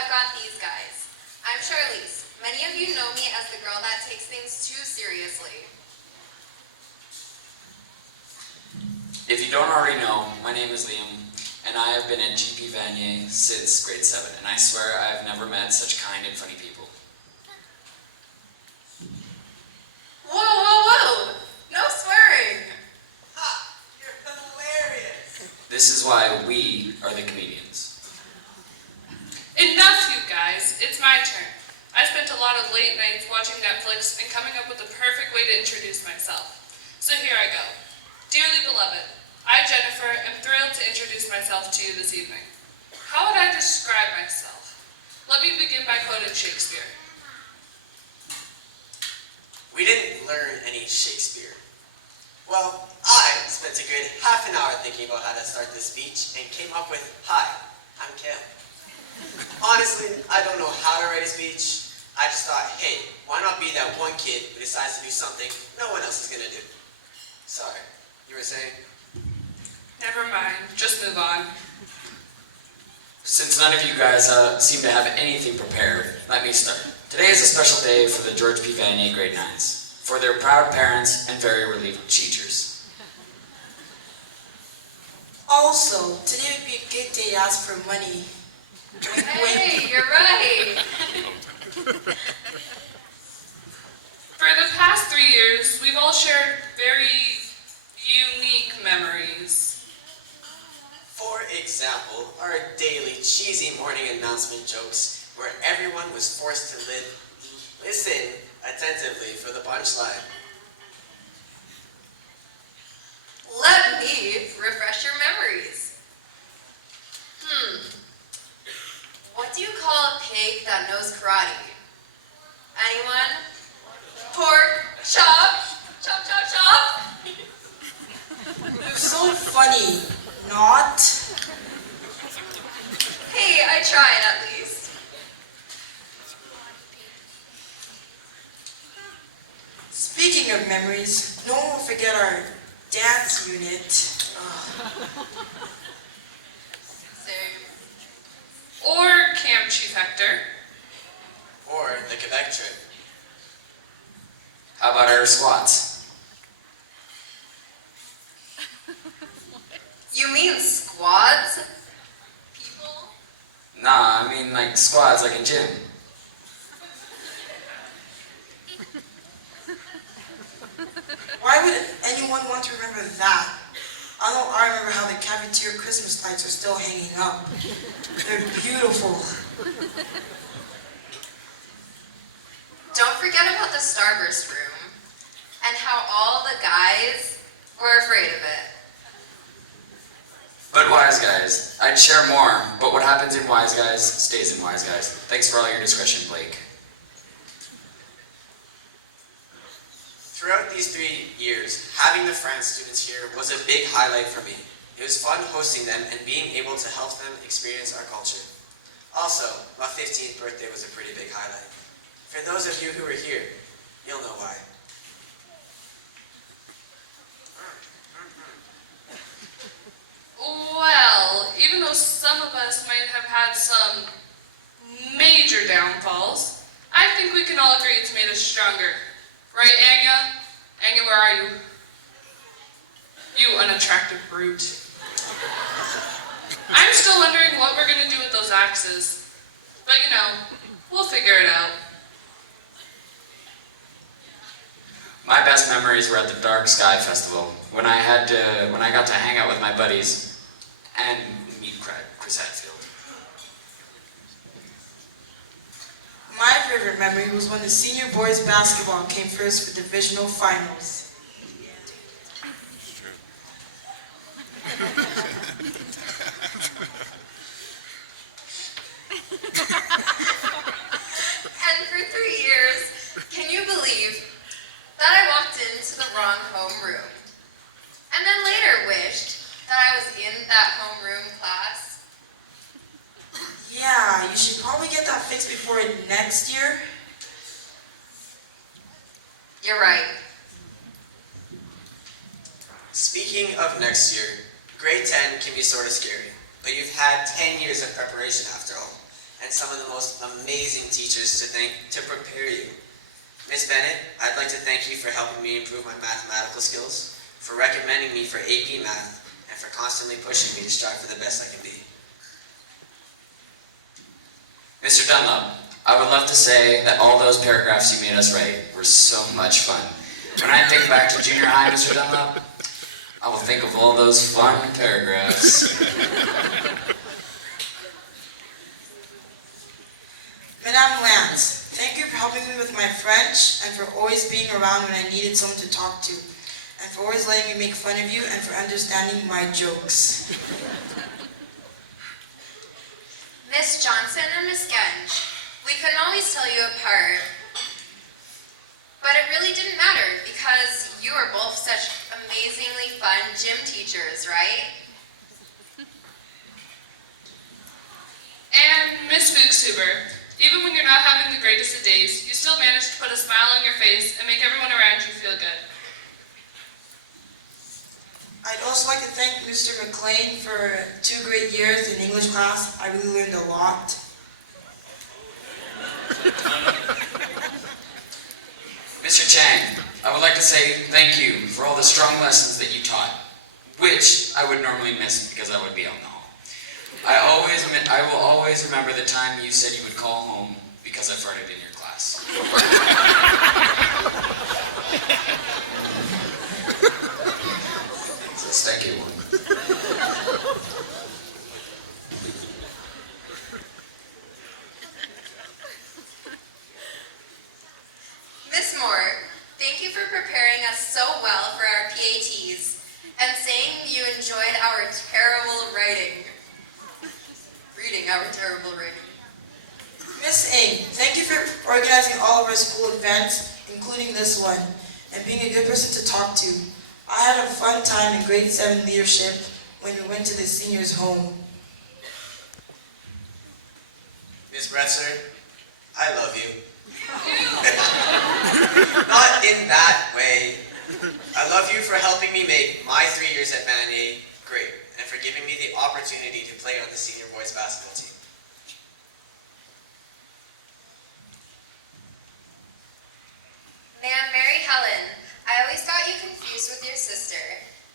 I've got these guys. I'm Charlize. Many of you know me as the girl that takes things too seriously. If you don't already know, my name is Liam, and I have been at GP Vanier since grade 7, and I swear I have never met such kind and funny people. Whoa, whoa, whoa! No swearing! Ha! You're hilarious! This is why we are the comedians. Enough, you guys. It's my turn. I spent a lot of late nights watching Netflix and coming up with the perfect way to introduce myself. So here I go. Dearly beloved, I, Jennifer, am thrilled to introduce myself to you this evening. How would I describe myself? Let me begin by quoting Shakespeare. We didn't learn any Shakespeare. Well, I spent a good half an hour thinking about how to start this speech and came up with, "Hi, I'm Cam." Honestly, I don't know how to write a speech. I just thought, hey, why not be that one kid who decides to do something no one else is gonna do? Sorry, you were saying? Never mind. Just move on. Since none of you guys seem to have anything prepared, let me start. Today is a special day for the George P. Vanier grade 9s, for their proud parents and very relieved teachers. Also, today would be a good day to ask for money. Hey, you're right! For the past 3 years, we've all shared very unique memories. For example, our daily cheesy morning announcement jokes where everyone was forced to listen attentively for the punchline. Let me refresh your memories. What do you call a pig that knows karate? Anyone? Pork, chop, chop, chop, chop. You're so funny. Not. Hey, I tried at least. Speaking of memories, no one will forget our dance unit. Same. Or Camp Chief Hector. Or the Quebec trip. How about our squats? You mean squads? People? Nah, I mean like squats like in gym. Why would anyone want to remember that? I know I remember how the cafeteria Christmas lights are still hanging up. They're beautiful. Don't forget about the Starburst room and how all the guys were afraid of it. But Wise Guys, I'd share more, but what happens in Wise Guys stays in Wise Guys. Thanks for all your discretion, Blake. Throughout these 3 years, having the France students here was a big highlight for me. It was fun hosting them and being able to help them experience our culture. Also, my 15th birthday was a pretty big highlight. For those of you who were here, you'll know why. Well, even though some of us might have had some major downfalls, I think we can all agree it's made us stronger. Right, Anya? Anya, where are you? You unattractive brute. I'm still wondering what we're going to do with those axes. But you know, we'll figure it out. My best memories were at the Dark Sky Festival, when I got to hang out with my buddies and meet Chris Hadfield. My favorite memory was when the senior boys basketball came first for divisional finals. And for 3 years, can you believe that I walked into the wrong homeroom? And then later wished that I was in that homeroom class. Yeah, you should probably get that fixed before next year. You're right. Speaking of next year, grade 10 can be sort of scary, but you've had 10 years of preparation after all. and some of the most amazing teachers to prepare you. Ms. Bennett, I'd like to thank you for helping me improve my mathematical skills, for recommending me for AP Math, and for constantly pushing me to strive for the best I can be. Mr. Dunlop, I would love to say that all those paragraphs you made us write were so much fun. When I think back to junior high, Mr. Dunlop, I will think of all those fun paragraphs. Madame Lance, thank you for helping me with my French and for always being around when I needed someone to talk to, and for always letting me make fun of you and for understanding my jokes. Miss Johnson and Miss Genge, we couldn't always tell you apart, but it really didn't matter because you were both such amazingly fun gym teachers, right? And Miss Fuchshuber, even when you're not having the greatest of days, you still manage to put a smile on your face and make everyone around you feel good. I'd also like to thank Mr. McLean for 2 great years in English class. I really learned a lot. Mr. Chang, I would like to say thank you for all the strong lessons that you taught, which I would normally miss because I would be out in the hall. I will always remember the time you said you would call home because I farted in your class. So thank you. Miss Moore, thank you for preparing us so well for our PATs and saying you enjoyed our terrible writing. Reading our terrible writing. Miss Ng, thank you for organizing all of our school events, including this one, and being a good person to talk to. I had a fun time in grade 7 leadership when we went to the seniors' home. Ms. Bretzer, I love you. Not in that way. I love you for helping me make my 3 years at Vanier great, and for giving me the opportunity to play on the senior boys basketball team. Ma'am Mary Helen, I always got you confused with your sister,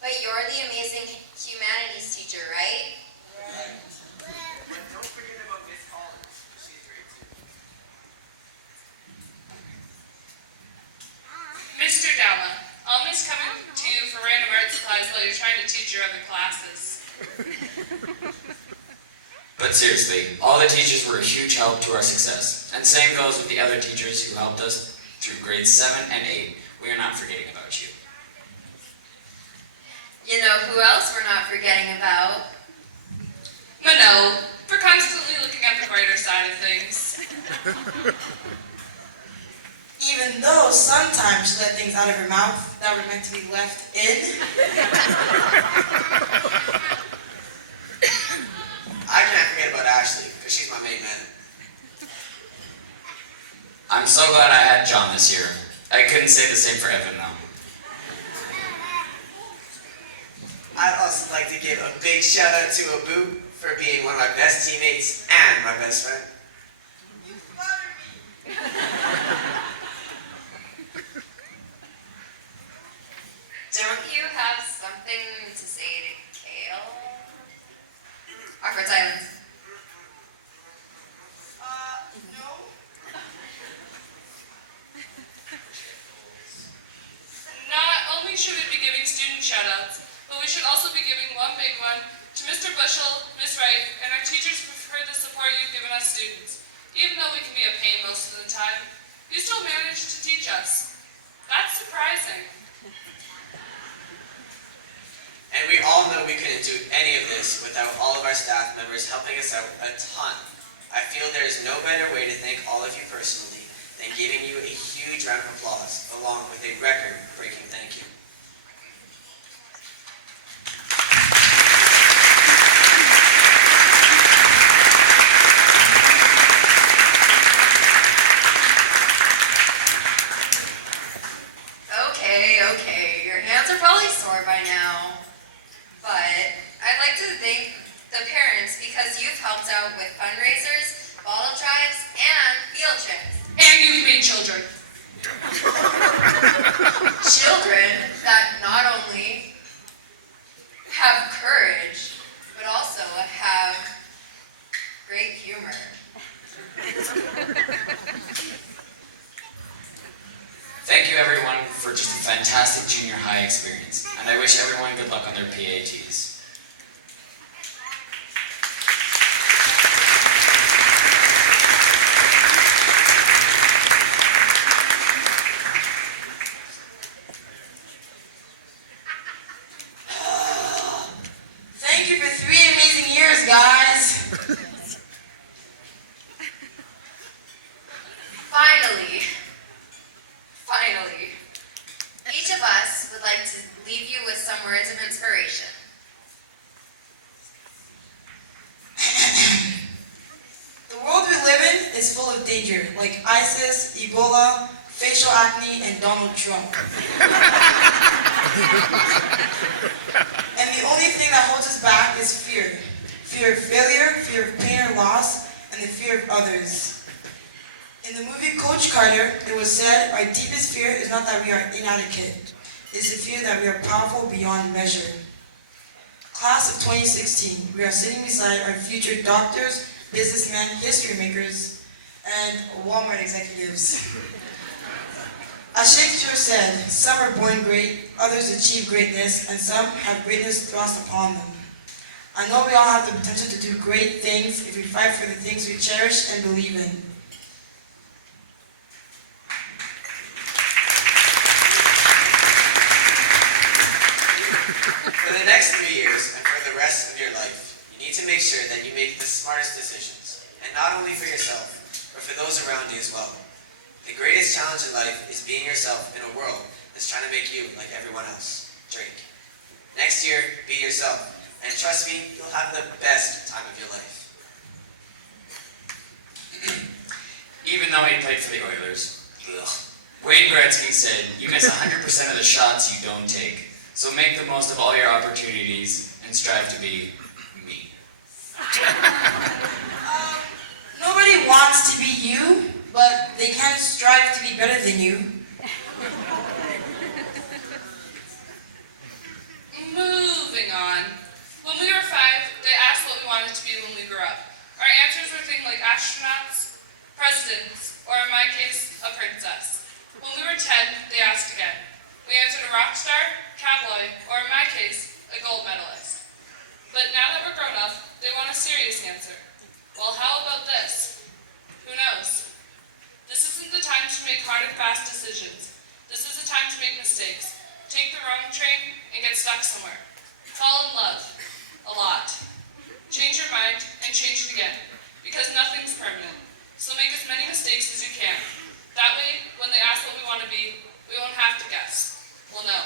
but you're the amazing humanities teacher, right? Right. And don't forget about Miss Collins. She's great too. Mr. Dowma, I'll miss coming to you for random art supplies while you're trying to teach your other classes. But seriously, all the teachers were a huge help to our success. And same goes with the other teachers who helped us through grades 7 and 8. We are not forgetting about you. You know who else we're not forgetting about? Manel, for constantly looking at the brighter side of things. Even though sometimes she let things out of her mouth that were meant to be left in. I can't forget about Ashley, because she's my main man. I'm so glad I had John this year. I couldn't say the same for Evan though. I'd also like to give a big shout out to Abu for being one of my best teammates and my best friend. You flatter me. Don't you have something to say to Kale? Awkward silence. No. Not only should we be giving student shout-outs, but we should also be giving one big one to Mr. Bushell, Ms. Wright, and our teachers for the support you've given us students. Even though we can be a pain most of the time, you still manage to teach us. That's surprising. And we all know we couldn't do any of this without all of our staff members helping us out a ton. I feel there is no better way to thank all of you personally than giving you a huge round of applause along with a record-breaking thank you. Okay, your hands are probably sore by now. But I'd like to thank the parents because you've helped out with fundraisers while children. And you've made children. Children that not only have courage, but also have great humor. Thank you everyone for just a fantastic junior high experience, and I wish everyone good luck on their PATs. Thank you for 3 amazing years, guys. Finally, each of us would like to leave you with some words of inspiration. The world we live in is full of danger, like ISIS, Ebola, facial acne, and Donald Trump. And the only thing that holds us back is fear. Fear of failure, fear of pain or loss, and the fear of others. In the movie Coach Carter, it was said, our deepest fear is not that we are inadequate. It's the fear that we are powerful beyond measure. Class of 2016, we are sitting beside our future doctors, businessmen, history makers, and Walmart executives. As Shakespeare said, some are born great, others achieve greatness, and some have greatness thrust upon them. I know we all have the potential to do great things if we fight for the things we cherish and believe in. For the next 3 years and for the rest of your life, you need to make sure that you make the smartest decisions, and not only for yourself, but for those around you as well. The greatest challenge in life is being yourself in a world that's trying to make you like everyone else. Drake. Next year, be yourself, and trust me, you'll have the best time of your life. Even though he played for the Oilers, Wayne Gretzky said, "You miss 100% of the shots you don't take. So make the most of all your opportunities and strive to be me." Nobody wants to be you, but they can strive to be better than you. Moving on. When we were 5, they asked what we wanted to be when we grew up. Our answers were things like astronauts, presidents, or in my case, a princess. When we were 10, they asked again. We answered a rock star, cowboy, or in my case, a gold medalist. But now that we're grown up, they want a serious answer. Well, how about this? Who knows? This isn't the time to make hard and fast decisions. This is the time to make mistakes. Take the wrong train and get stuck somewhere. Fall in love. A lot. Change your mind and change it again. Because nothing's permanent. So make as many mistakes as you can. That way, when they ask what we want to be, we won't have to guess. We'll know.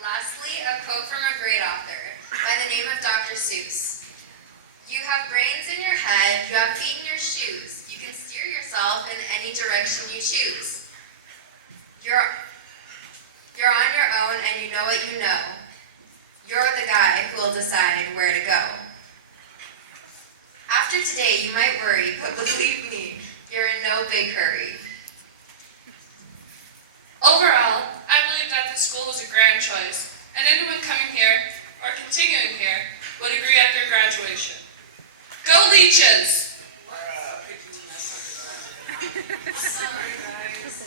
Lastly, a quote from a great author by the name of Dr. Seuss. "You have brains in your head, you have feet in your shoes. You can steer yourself in any direction you choose. You're on your own and you know what you know. You're the guy who will decide where to go." After today, you might worry, but believe me, you're in no big hurry. Overall, I believe that this school was a grand choice, and anyone coming here, or continuing here, would agree at their graduation. Go Leeches! Sorry, guys.